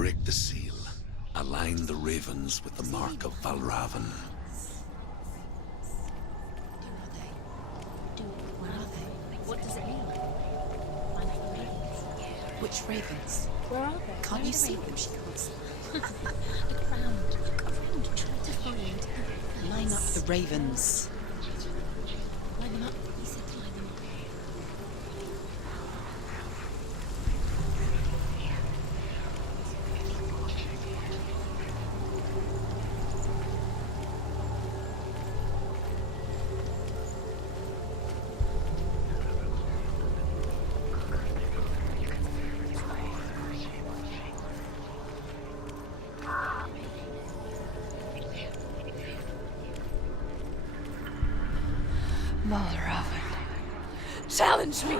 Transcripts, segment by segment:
break the seal, align the ravens with the mark of Valravan. Where are they? What does it mean? Which ravens? Where are they? Can't you see them? She can't see them. Look around. Look around. Try to find. Line up the ravens. Line them up. He said to line them up. Valravan, challenge me!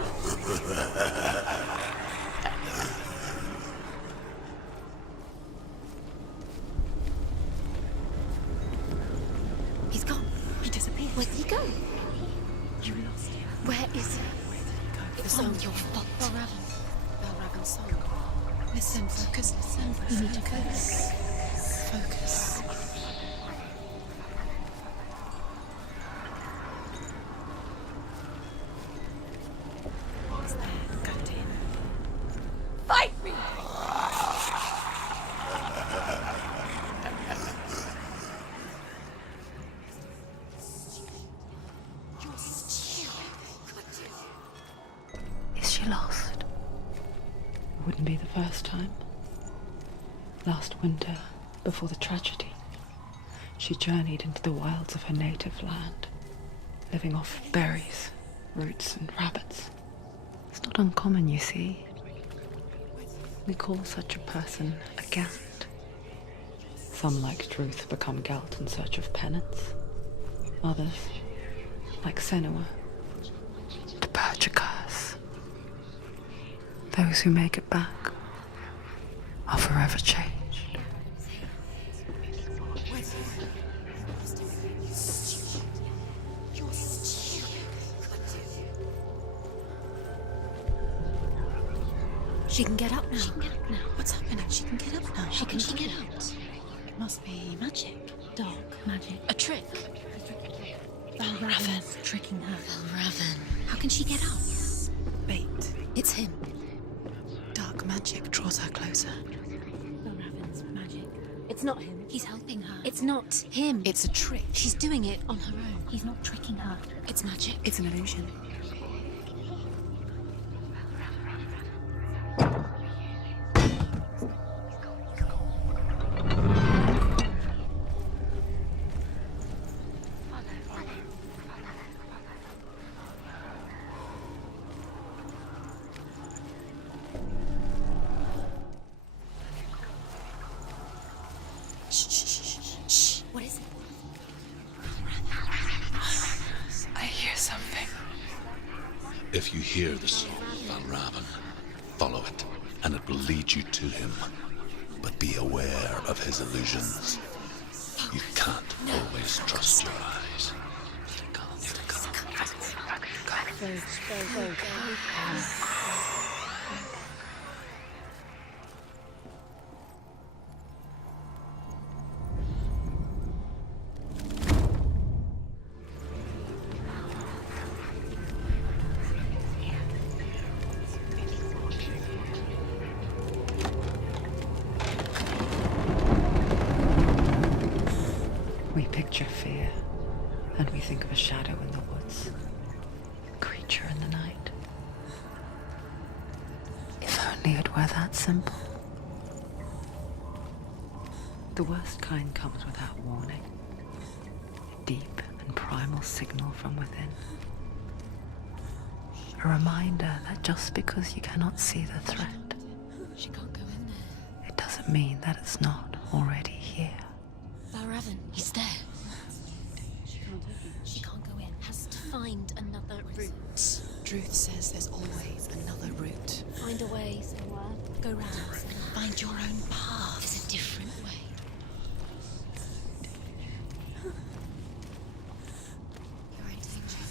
He's gone. He disappeared. Where did he go? You lost him. Where is he? Where did he go? It was all your fault. Valravan's song. Listen, focus, listen. You need to focus. Focus. He's there. Go to him. Fight me! Is she lost? It wouldn't be the first time. Last winter, before the tragedy, she journeyed into the wilds of her native land, living off berries, roots, and rabbits. It's not uncommon, you see. We call such a person a Gelt. Some, like Druth, become Gelt in search of penance. Others, like Senua, to purge a curse. Those who make it back are forever changed. She can get up now. What's happening? She can get up now. How can she get out? It must be magic. Dark magic. A trick. Valravan's tricking her. Valravan. How can she get out? Bait. It's him. Dark magic draws her closer. Valravan's magic. It's not him. He's helping her. It's not him. It's a trick. She's doing it on her own. He's not tricking her. It's magic. It's an illusion. Shh. What is it? I hear something. If you hear the soul of Valravan, follow it, and it will lead you to him. But be aware of his illusions. You can't always trust your eyes. We picture fear, and we think of a shadow in the woods, a creature in the night. If only it were that simple. The worst kind comes without warning. A deep and primal signal from within. A reminder that just because you cannot see the threat, She can't go in there. it doesn't mean that it's not already here. Valravan, he's there. She can't go in. Has to find another route. Druth says there's always another route. Find a way somewhere. Go round. Find your own path. There's a different way. You're in danger.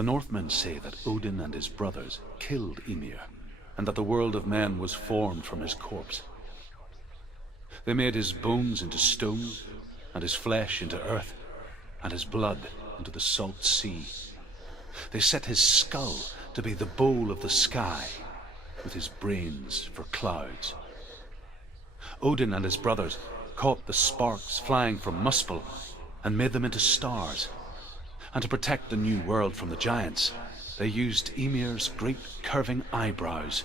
The Northmen say that Odin and his brothers killed Ymir, and that the world of men was formed from his corpse. They made his bones into stone, and his flesh into earth, and his blood into the salt sea. They set his skull to be the bowl of the sky, with his brains for clouds. Odin and his brothers caught the sparks flying from Muspel and made them into stars. And to protect the new world from the giants, they used Ymir's great curving eyebrows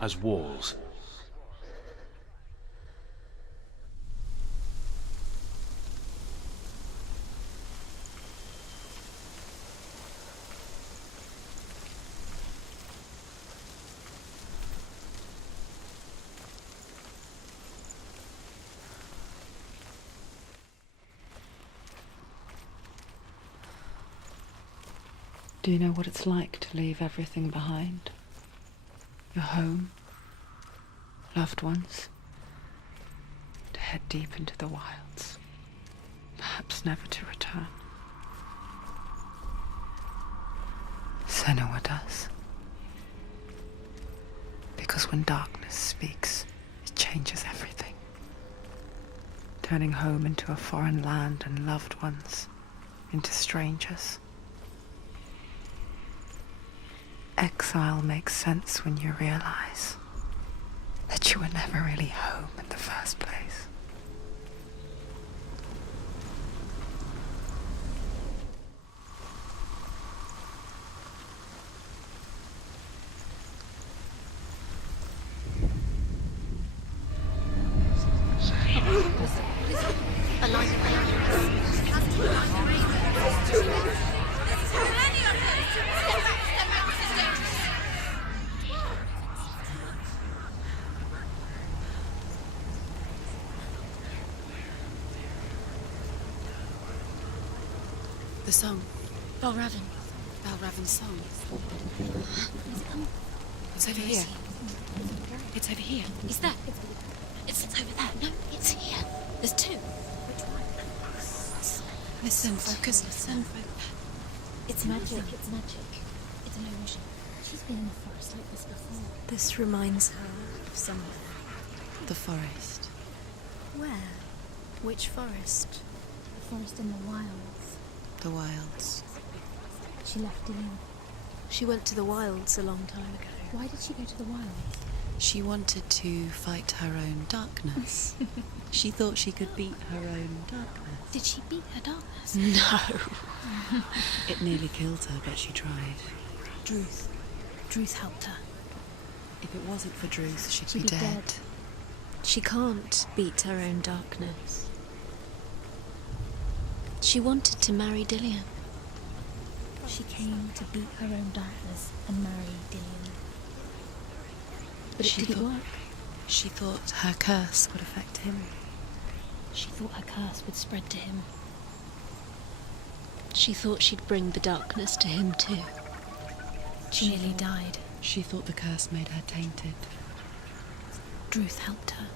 as walls. Do you know what it's like to leave everything behind? Your home, loved ones, to head deep into the wilds, perhaps never to return. Senua does. Because when darkness speaks, it changes everything, turning home into a foreign land and loved ones into strangers. Exile makes sense when you realize that you were never really home in the first place. The song. Valravn. Valravn's song. It's over here. It's over here. Is that? It's over there. No, it's here. There's two. Listen, focus, listen. It's magic. It's magic. It's an illusion. She's been in the forest like this before. This reminds her of somewhere. The forest. Where? Which forest? The forest in the wilds. The wilds. She left Dillian. She went to the wilds a long time ago. Why did she go to the wilds? She wanted to fight her own darkness. She thought she could beat her own darkness. Did she beat her darkness? No. It nearly killed her, but she tried. Druth. Druth helped her. If it wasn't for Druth, she'd She'd be be dead. dead. She can't beat her own darkness. She wanted to marry Dillian. She came to beat her own darkness and marry Dillian. But it didn't work. She thought her curse would affect him. She thought her curse would spread to him. She thought she'd bring the darkness to him too. She nearly died. She thought the curse made her tainted. Druth helped her.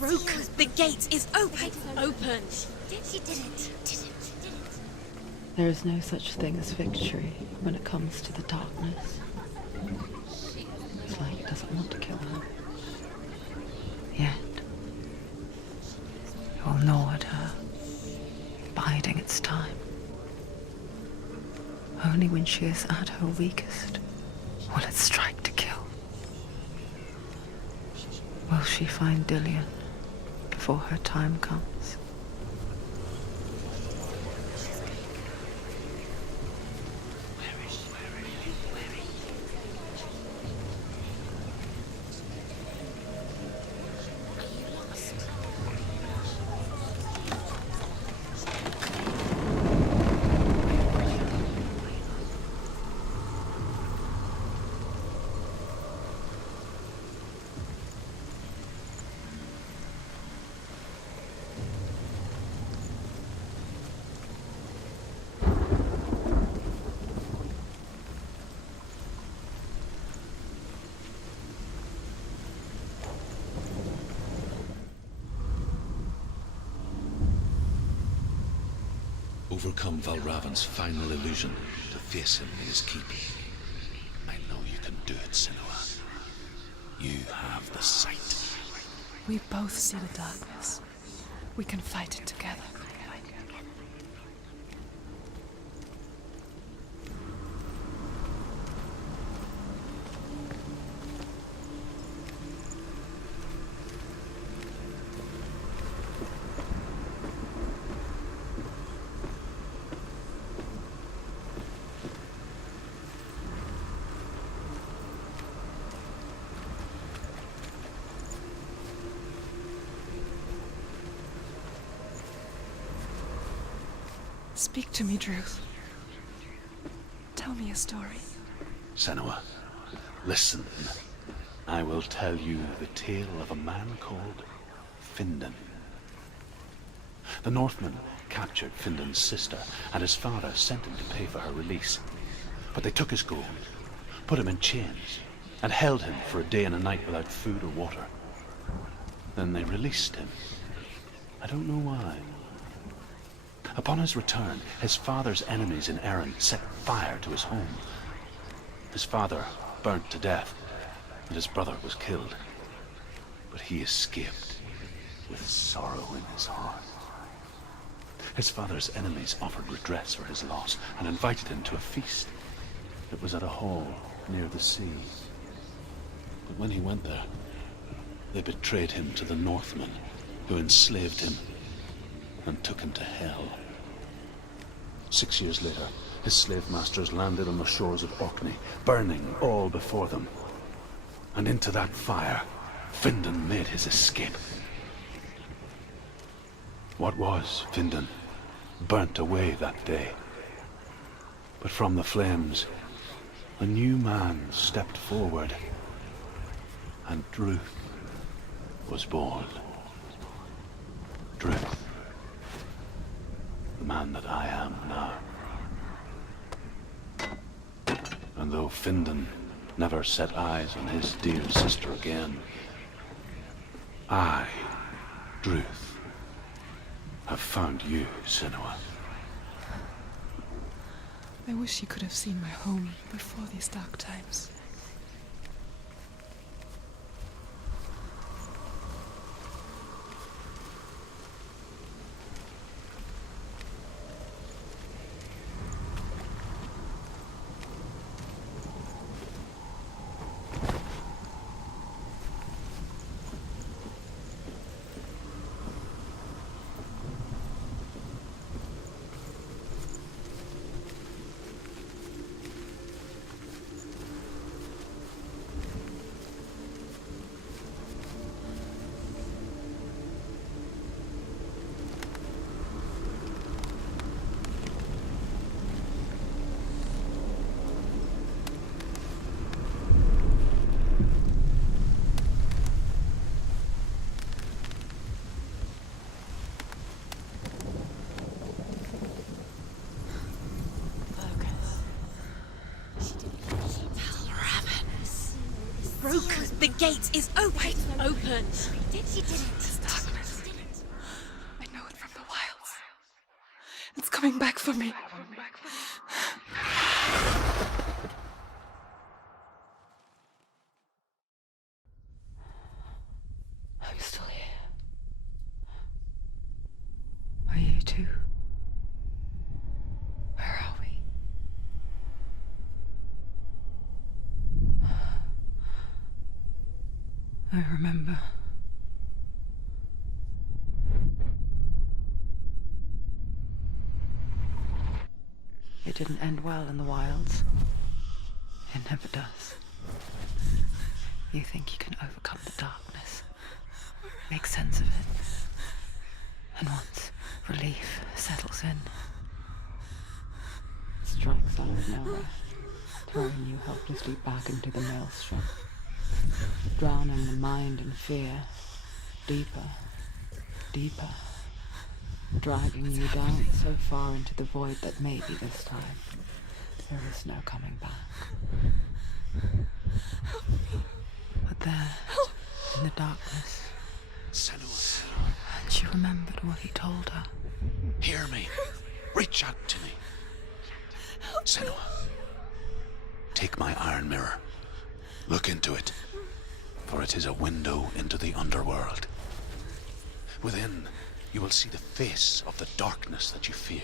Broken! The gate is open! Open! She did it. There is no such thing as victory when it comes to the darkness. It's like it doesn't want to kill her. Yet, it will gnaw at her, biding its time. Only when she is at her weakest will it strike to kill. Will she find Dillian before her time comes? overcome Valravan's final illusion to face him in his keep. I know you can do it, Senua. You have the sight. We both see the darkness. We can fight it together. Speak to me, Druth. Tell me a story. Senua, listen. I will tell you the tale of a man called Findan. The Northmen captured Findan's sister, and his father sent him to pay for her release. But they took his gold, put him in chains, and held him for a day and a night without food or water. Then they released him. I don't know why. Upon his return, his father's enemies in Erin set fire to his home. His father burnt to death, and his brother was killed. But he escaped with sorrow in his heart. His father's enemies offered redress for his loss and invited him to a feast. It was at a hall near the sea. But when he went there, they betrayed him to the Northmen, who enslaved him and took him to hell. 6 years later, his slave masters landed on the shores of Orkney, burning all before them. And into that fire, Findan made his escape. What was Findan burnt away that day. But from the flames, a new man stepped forward, and Druth was born. Druth. The man that I am now. And though Findan never set eyes on his dear sister again, I, Druth, have found you, Senua. I wish you could have seen my home before these dark times. Broken. The gate is open. Open. This darkness. I know it from the wilds. It's coming back for me. Are you still here? Are you too? Where are we? I remember. It didn't end well in the wilds. It never does. You think you can overcome the darkness, make sense of it, and once relief settles in, it strikes out of nowhere, throwing you helplessly back into the maelstrom, drowning the mind in fear, deeper, deeper, dragging you down so far into the void that maybe this time there is no coming back. But there, in the darkness, Senua, and she remembered what he told her. hear me. Reach out to me. Senua, take my iron mirror. Look into it, for it is a window into the underworld. Within, you will see the face of the darkness that you fear.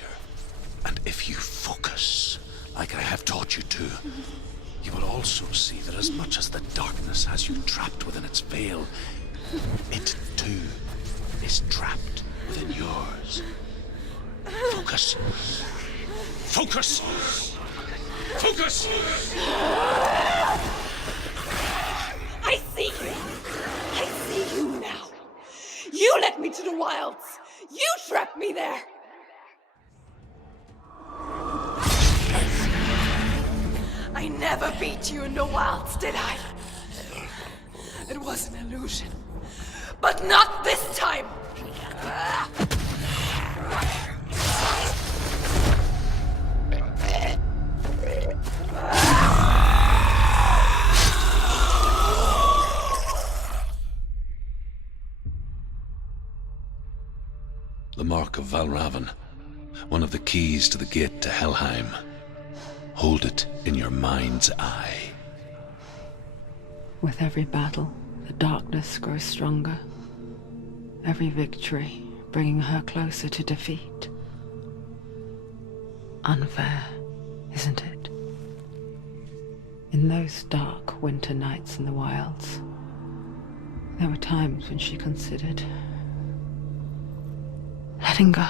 And if you focus, like I have taught you to, you will also see that as much as the darkness has you trapped within its veil, it too is trapped within yours. Focus. Focus! Focus! I see you! I see you now! You led me to the wilds! You trapped me there! I never beat you in the wilds, did I? It was an illusion. But not this time! The mark of Valravan, one of the keys to the gate to Helheim. Hold it in your mind's eye. With every battle, the darkness grows stronger. Every victory bringing her closer to defeat. Unfair, isn't it? In those dark winter nights in the wilds, there were times when she considered letting go.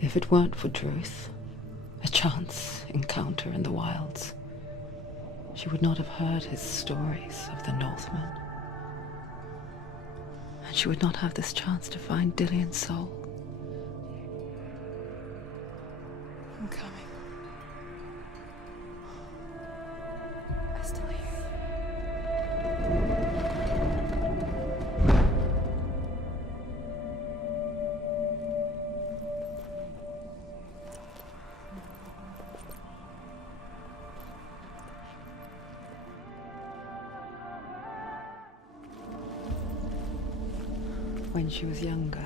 If it weren't for Druth, a chance encounter in the wilds, she would not have heard his stories of the Northmen. And she would not have this chance to find Dillion's soul. I'm coming. I still hear you. When she was younger,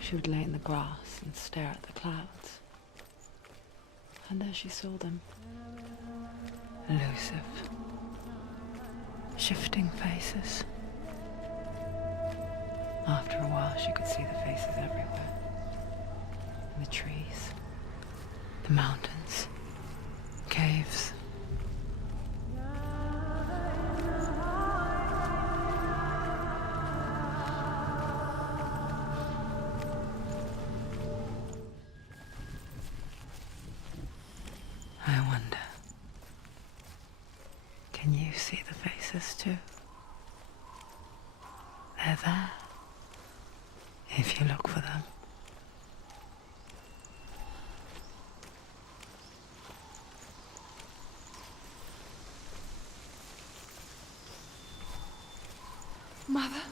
she would lay in the grass and stare at the clouds. And there she saw them. Elusive. Shifting faces. After a while, she could see the faces everywhere. In the trees, the mountains, caves. I wonder, can you see the faces too? They're there, if you look for them. Mother?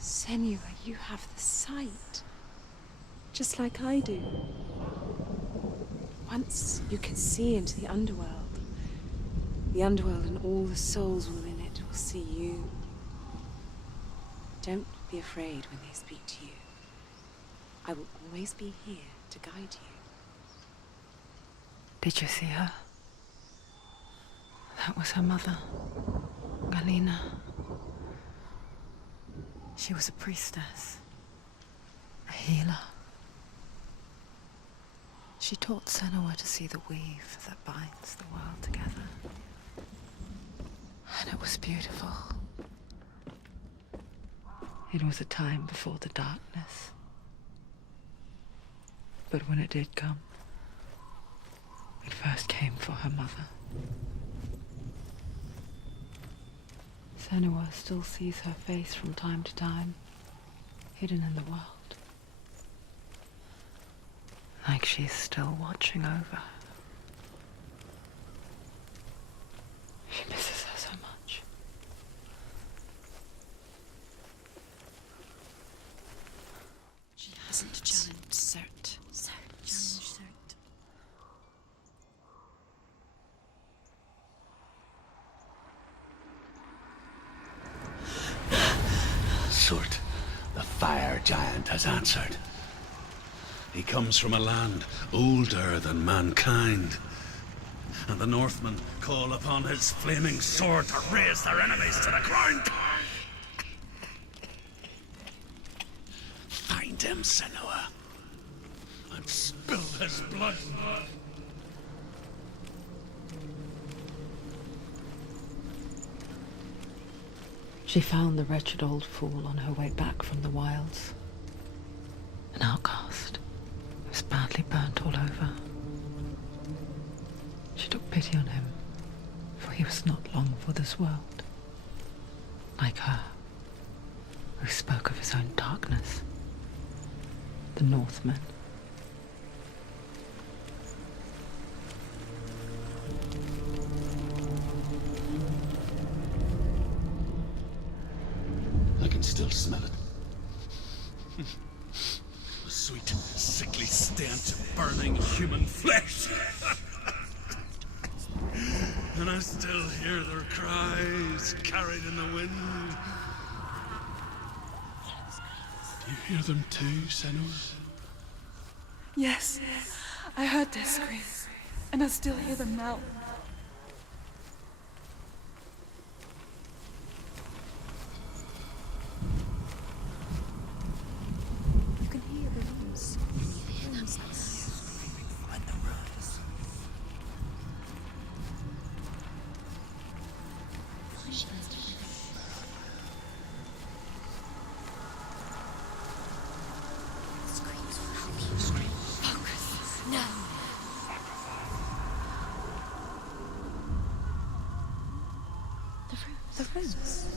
Senua, you have the sight. Just like I do. Once you can see into the underworld. The underworld and all the souls within it will see you. Don't be afraid when they speak to you. I will always be here to guide you. Did you see her? That was her mother, Galena. She was a priestess, a healer. She taught Senua to see the weave that binds the world together. And it was beautiful. It was a time before the darkness. But when it did come, it first came for her mother. Senua still sees her face from time to time, hidden in the world. Like she's still watching over her. She misses her so much. She hasn't challenged Cert. Challenge Cert. Our giant has answered. He comes from a land older than mankind. And the Northmen call upon his flaming sword to raise their enemies to the ground. Find him, Senua, and spill his blood. She found the wretched old fool on her way back from the wilds. An outcast. He was badly burnt all over. She took pity on him, for he was not long for this world. Like her, who spoke of his own darkness. The Northmen. I can still smell it. The sweet, sickly stench of burning human flesh. And I still hear their cries carried in the wind. Do you hear them too, Senua? Yes, I heard their screams, and I still hear them now. You can hear the rooms. Find the rose. The rooms.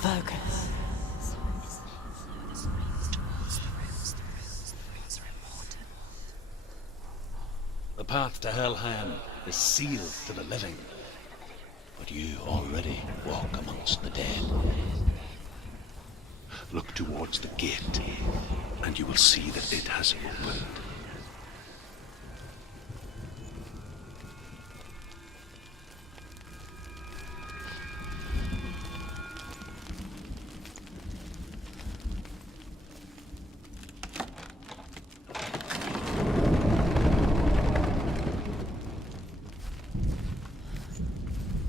Focus. The path to Helheim is sealed to the living. But you already walk amongst the dead. Look towards the gate, and you will see that it has opened.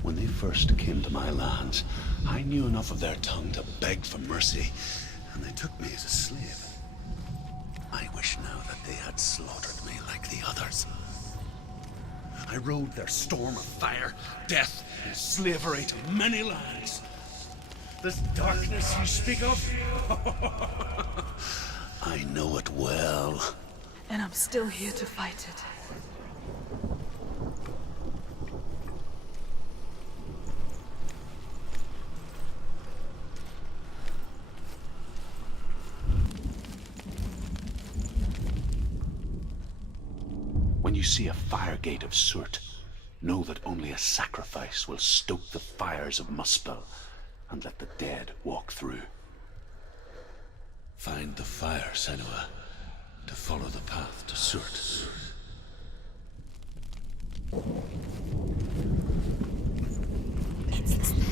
When they first came to my lands, I knew enough of their tongue to beg for mercy, and they took me as a slave. I wish now that they had slaughtered me like the others. I rode their storm of fire, death, and slavery to many lands. This darkness you speak of, I know it well. And I'm still here to fight it. When you see a fire gate of Surt, know that only a sacrifice will stoke the fires of Muspel and let the dead walk through. Find the fire, Senua, to follow the path to Surt. It's there.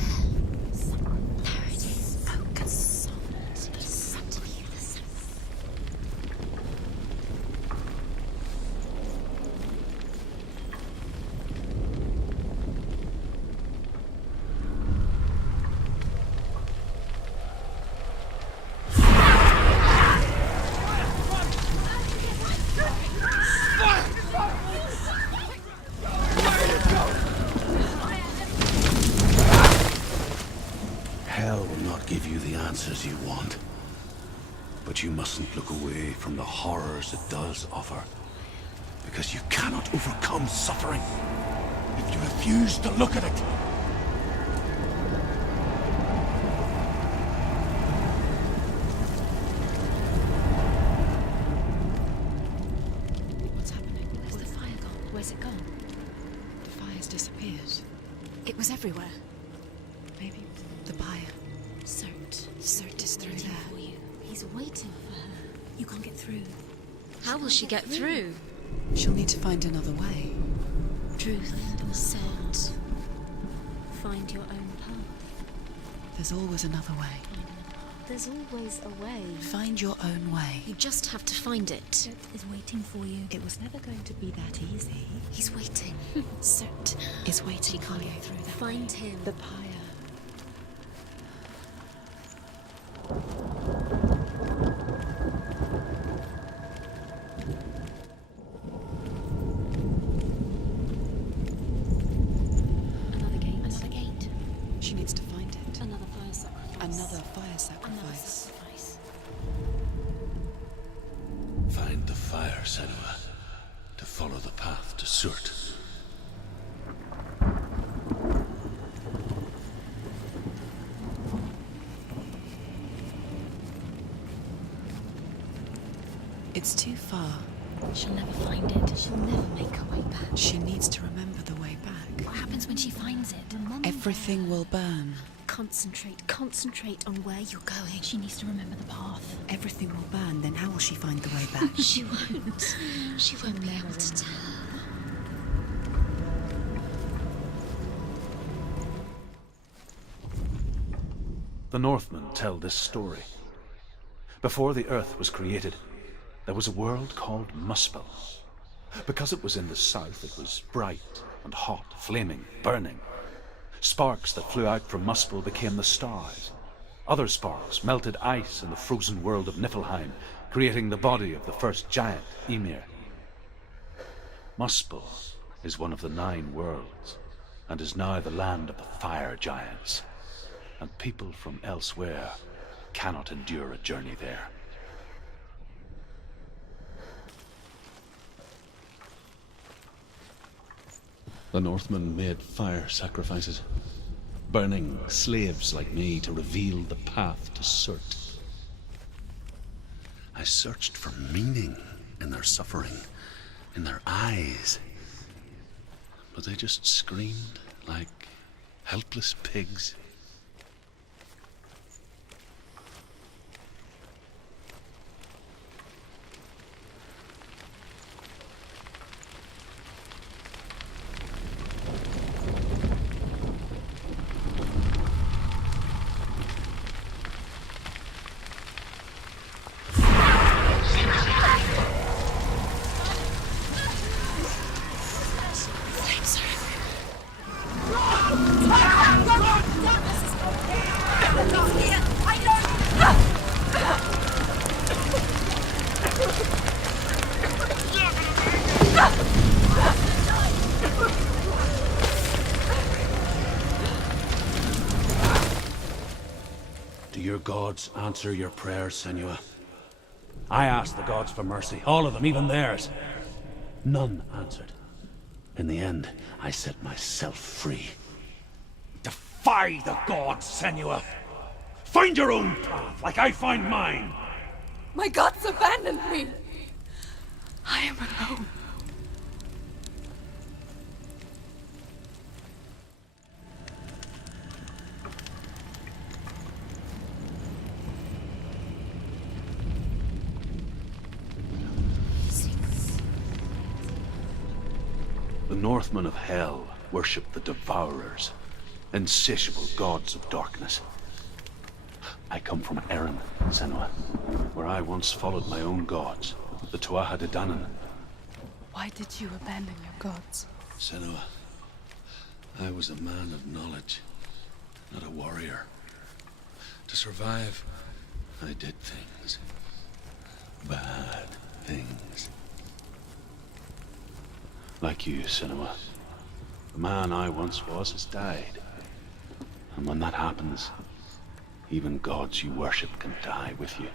There it is. Focus. Subtly listen. Hell will not give you the answers you want. But you mustn't look away from the horrors it does offer. Because you cannot overcome suffering if you refuse to look at it. What's happening? Where's the fire gone? Where's it gone? The fire's disappeared. It was everywhere. Maybe the buyer. Surt is through waiting there. for you. He's waiting for her. You can't get through. How will she get through? She'll need to find another way. Truth. said, find your own path. There's always another way. There's always a way. Find your own way. You just have to find it. Surt is waiting for you. It was never going to be that easy. He's waiting. Surt Is waiting for can't you. get through that. Find him. The pyre. Another gate. Another gate. She needs to find it. Another fire sacrifice. Another fire Another sacrifice. sacrifice. Find the fire, Senua, to follow the path to Surt. It's too far. She'll never find it. She'll never make her way back. She needs to remember the way back. What happens when she finds it? Everything will burn. Concentrate on where you're going. She needs to remember the path. Everything will burn, then how will she find the way back? She won't. She won't be able to tell. The Northmen tell this story. Before the earth was created, there was a world called Muspel. Because it was in the south, it was bright and hot, flaming, burning. Sparks that flew out from Muspel became the stars. Other sparks melted ice in the frozen world of Niflheim, creating the body of the first giant, Ymir. Muspel is one of the 9 worlds, and is now the land of the fire giants. And people from elsewhere cannot endure a journey there. The Northmen made fire sacrifices, burning slaves like me to reveal the path to Surt. I searched for meaning in their suffering, in their eyes, but they just screamed like helpless pigs. Do your gods answer your prayers, Senua? I asked the gods for mercy, all of them, even theirs. None answered. In the end, I set myself free. Defy the gods, Senua! Find your own path, like I find mine! My gods abandoned me. I am alone. The Northmen of Hell worship the Devourers, insatiable gods of darkness. I come from Erin, Senua, where I once followed my own gods, the Tuatha De Danann. Why did you abandon your gods? Senua, I was a man of knowledge, not a warrior. To survive, I did things. Bad things. Like you, Senua. The man I once was has died. And when that happens, even gods you worship can die with you.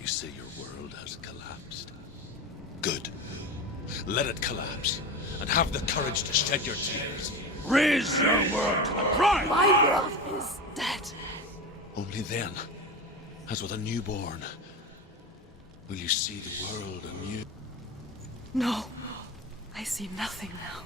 You say your world has collapsed. Good. Let it collapse, and have the courage to shed your tears. Raise your world to the pride! My world is dead. Only then, as with a newborn, will you see the world anew. No, I see nothing now.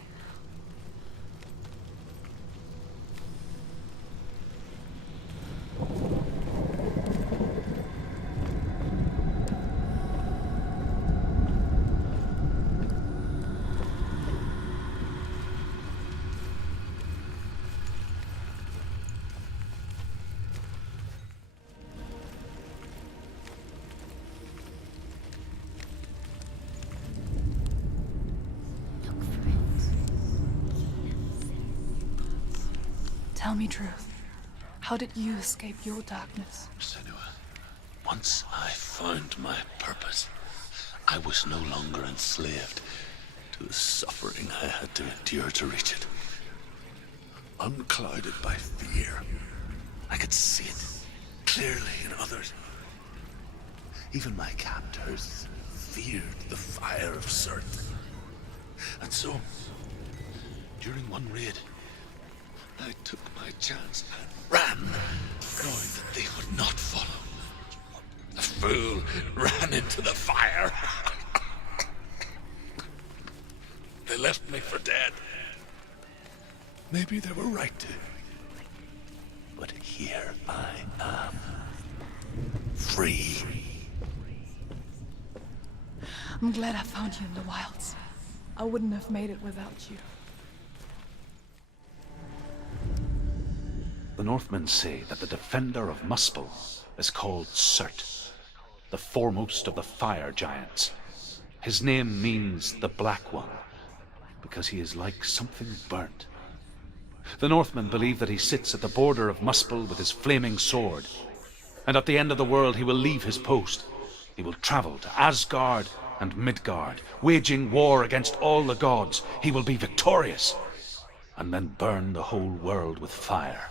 Tell me truth. How did you escape your darkness? Senua, once I found my purpose, I was no longer enslaved to the suffering I had to endure to reach it. Unclouded by fear, I could see it clearly in others. Even my captors feared the fire of Surt. And so, during one raid, I took my chance and ran, knowing that they would not follow. The fool ran into the fire. They left me for dead. Maybe they were right to. But here I am, free. I'm glad I found you in the wilds. I wouldn't have made it without you. The Northmen say that the defender of Muspel is called Surt, the foremost of the fire giants. His name means the Black One, because he is like something burnt. The Northmen believe that he sits at the border of Muspel with his flaming sword, and at the end of the world he will leave his post. He will travel to Asgard and Midgard, waging war against all the gods. He will be victorious, and then burn the whole world with fire.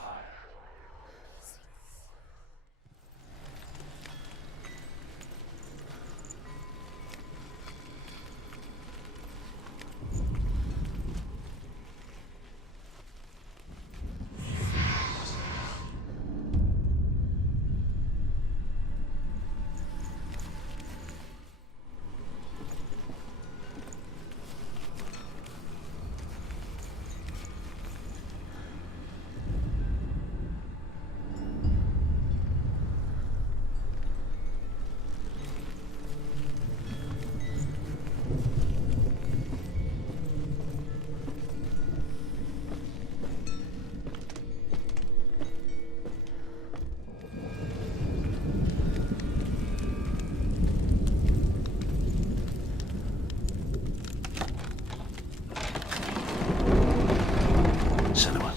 Senua,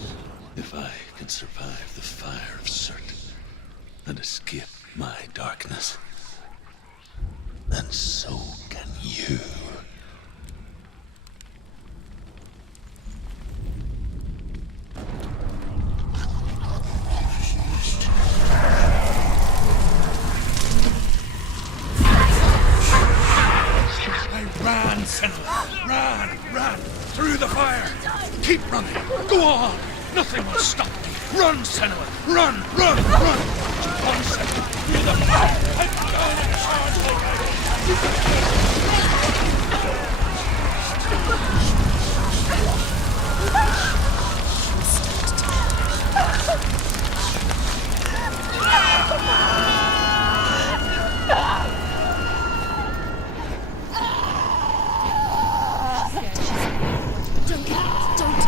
If I can survive the fire of Surt and escape my darkness, then so can you. I ran, Senua! Ran! Through the fire! Keep running! Go on! Nothing will stop me! Run, Senua! Run! Keep on, Senua! Through the fire! Head down and charge like Don't.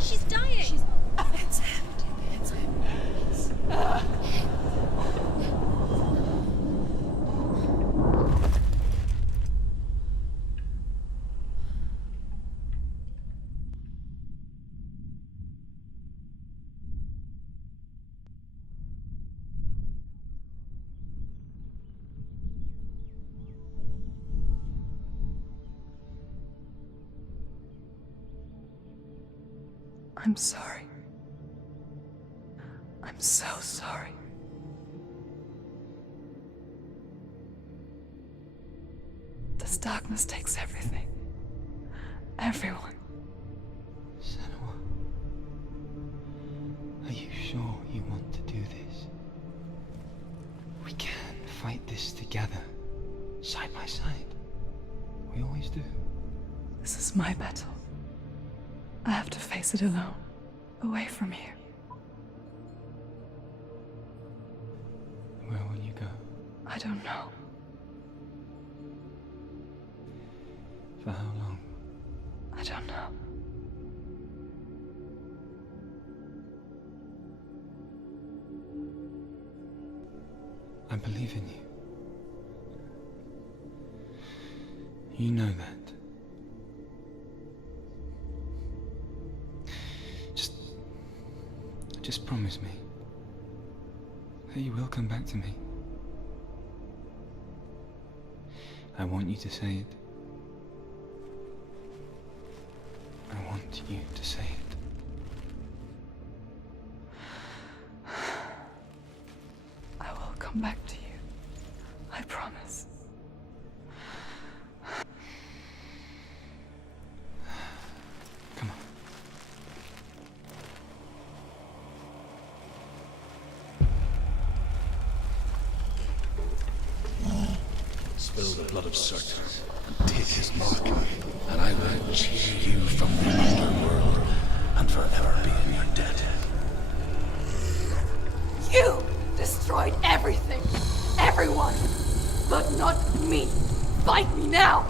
She's dying. I'm sorry. I'm so sorry. This darkness takes everything. Everyone. Senua, are you sure you want to do this? We can fight this together, side by side. We always do. This is my battle. I have to face it alone, away from here. Where will you go? I don't know. For how long? I don't know. I believe in you. You know that. Just promise me that you will come back to me. I want you to say it. I want you to say it. I will come back to you. I promise. Come on. Spill the blood of Surt and take his mark, and I will cheer you from the underworld and forever be in your debt. You destroyed everything, everyone, but not me. Fight me now!